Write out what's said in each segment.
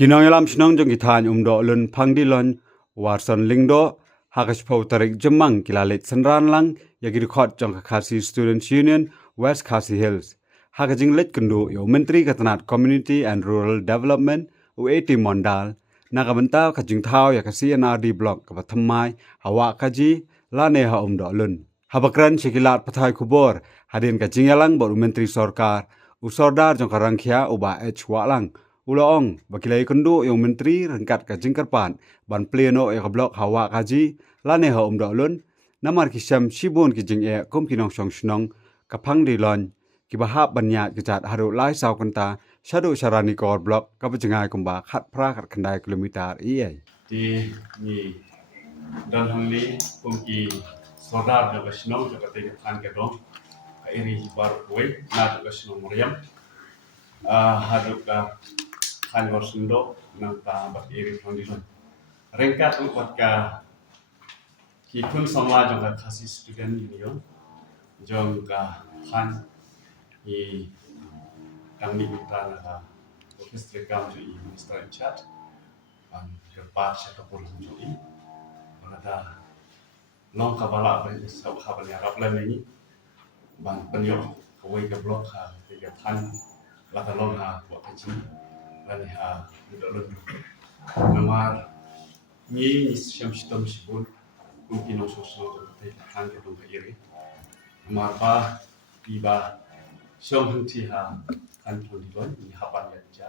Kinong yalam shnong jong kithan umdo lun pangdilon warson lingdo hakash pau tarik jemang kilalit senran lang yagi record jong Khasi Students Union West Khasi Hills hakajing lit kendu yo menteri katanat Community and Rural Development UAT Mondal nakabenta kajing thao yakasi NRD block kapatamai hawa kaji lane ha umdo lun habakran shikilat pathai kubor hadin kajing yalang boru menteri sorkar usordar jong karangkhia uba H walang Ulaong bakilai kendu yang menteri rengkat ka jingkarpan ban pleno e blok hawa kaji lane ha umdo lun namar kisam sibun ki jing e kum kinong song snong kapang dilon ki bahap banya kijat haru lai saw kanta shadu sharani kor blok ka bajingai kumba khat pra khat khandai kilometer di ni dan hangni kum ki sodar da bashnong da kate kan ke dong iri bar koi na da bashnong moriam hadu ka kan warsundo nang ta bat iri foundation rengkat upat ka ki kun samla jong ka Khasi Student Union jong ka kan i dang ni mitra na orchestra kam ju i minister in charge ke part sa ka pun ju i ada long ka bala ba sa khabar ya rap la ni ban penyo kawai ka blok ha ke than la ka long ha wa ka ji la ni ha do lo namar ni sham shitam shibun kumpi no so so te than ke do iri namar ba tiba shom hti ha kan thon di lon ni haban ya ja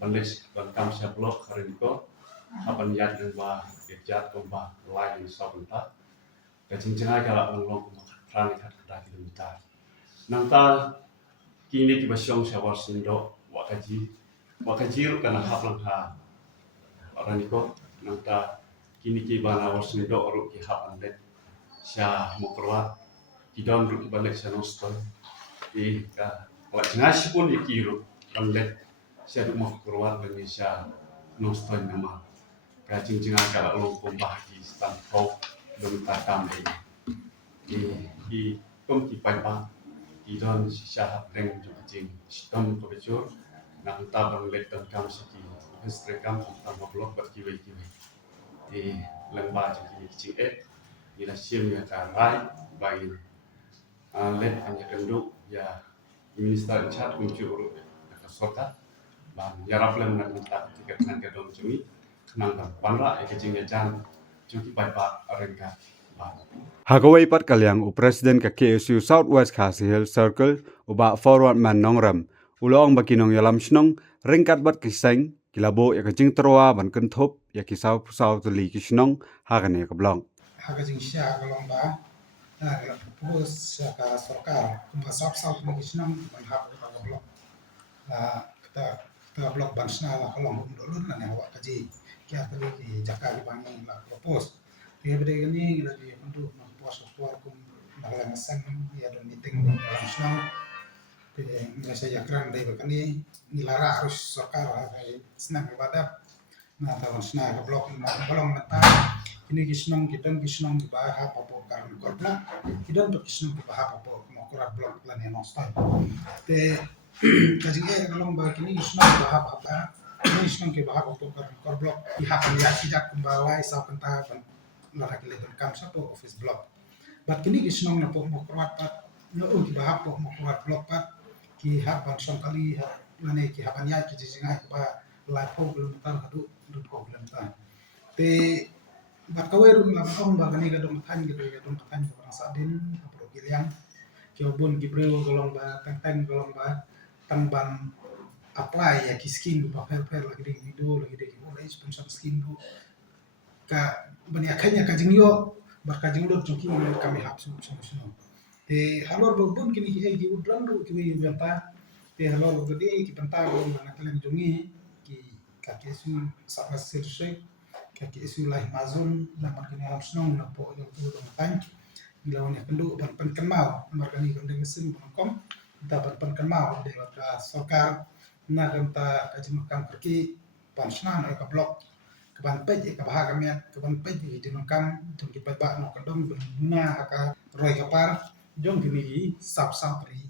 banles ban kam sa blok kharin ko haban ya ba ke ja ko ba lai ni so ta ka jingjangai kala long ko tran ka ta kilometer nang ta kini ki basyong sa warsindo wakaji ru kana haplang ha araniko nang ta kini ki bana warsindo ru ki hapan let sya mokrwa ki don ru ki balik sa noston di ka wa ngashi pun ikiru let sya ru mokrwa dengan sya noston nama ka jingjangai kala long ko bahki stan ko kilometer tam di kom ki pa Idon syahab reng juga jing sistem kebejur nak tabang lek dan kam siki strekam tam blok berkiwe di lemba jadi cing ila sim ya karai bai lek hanya kenduk ya minister chat kunjur ka sota ban yarap lem nak minta tiket nan ke dom cumi nang panra e jing ya jan cuki pai pa rengka Hagawai pat kalyang Presiden ka KSU Southwest Khasi Hills Circle uba forward man nongram ulong bakinong yalam snong ringkat bat kiseng kilabo ya kajing terwa ban kenthop ya kisau pusau tuli kisnong hagane kablong hagajing sya kalong ba na propose sya ka sarkar kumba sap kisnong ban hab ka blok kita blok ban sna la kalong dolun na wa kaji kya tali ki jakali bangi la propose dia berdaya ni lagi untuk puas kum dalam sen ya ada meeting dalam senang saya jakran dari bekani nilara harus sarkar senang ibadat nah tahun senang blok bolong mata ini kisnong kita kisnong dibahas apa karena korban kita untuk kisnong dibahas apa mau kurat blok lan yang nostal te kajinya kalau begini kisnong dibahas apa ini kisnong dibahas apa karena blok pihak yang tidak kembali sau pentah lara kileton kam sapo office block bat kini kisnong na po mo kurat pat no ki bahap po mo kurat block pat ki hapan song kali lane ki hapan ya ki jinga ba la po kilometer hadu dut ko kilometer te bat kawe ru la on ba kani ga dong tan gitu ya dong tan ko sa din pro kiliang ki obon ki breu golong ba tang golong ba tang ban apply ya ki skin ba per lagi di video lagi di mulai sponsor skin bu ka bani akhirnya kajing yo barkajing do joki kami hapsu semua te halor bobon kini ki gi udran do ki benta te halor gede ki benta go mana kalen jongi ki kaki su sa sirse kaki su lai mazun la markini hapsnong na po yo tu do tan ilawan ya kendo ban pen kenal markani ko dengan sim kom ta ban kenal de ka sokar na kanta kajing makam pergi pansnan ka blok keban pej ka bahag kamiat keban pej di nongkam jong ki ba no kadong na ka roy kapar jong kini sap pri